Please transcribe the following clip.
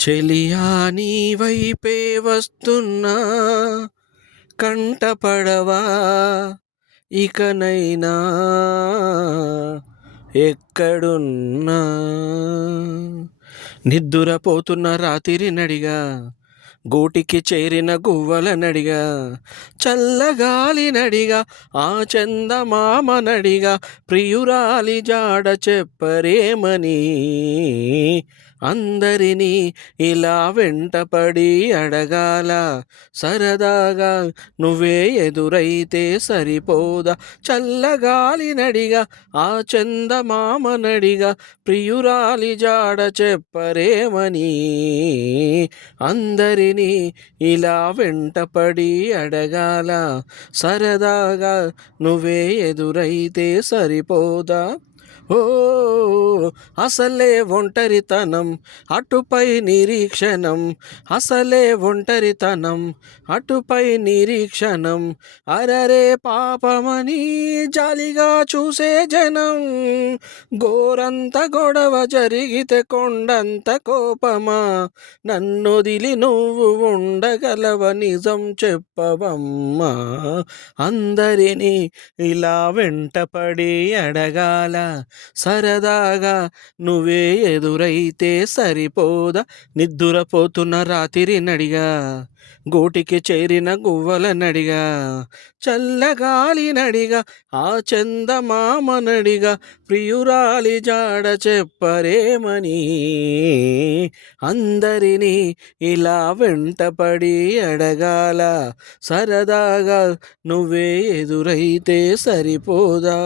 చెలియా నీ వైపే వస్తున్నా కంటపడవా ఇకనైనా ఎక్కడున్నా నిద్దురపోతున్న రాత్రి నడిగా గూటికి చేరిన గువ్వల నడిగా చల్లగాలి నడిగా ఆ చందమామ నడిగా ప్రియురాలి జాడ చెప్పరేమని అందరినీ ఇలా వెంటపడి అడగాల సరదాగా నువ్వే ఎదురైతే సరిపోదా చల్లగాలి నడిగా ఆ చందమామ నడిగా ప్రియురాలి జాడ చెప్పరేమని అందరినీ ఇలా వెంటపడి అడగాల సరదాగా నువ్వే ఎదురైతే సరిపోదా ఓ అసలే ఒంటరితనం అటుపై నిరీక్షణం అసలే ఒంటరితనం అటుపై నిరీక్షణం అరరే పాపమని జాలిగా చూసే జనం గోరంత గొడవ జరిగితే కొండంత కోపమా నన్నొదిలి నువ్వు ఉండగలవ నిజం చెప్పవమ్మా అందరినీ ఇలా వెంటపడి అడగాల సరదాగా నువ్వే ఎదురైతే సరిపోదా నిద్దురపోతున్న రాత్రి నడిగా గూటికి చేరిన గువ్వల నడిగా చల్లగాలి నడిగా ఆ చందమామ నడిగా ప్రియురాలి జాడ చెప్పరేమని అందరినీ ఇలా వెంటపడి అడగాల సరదాగా నువ్వే ఎదురైతే సరిపోదా.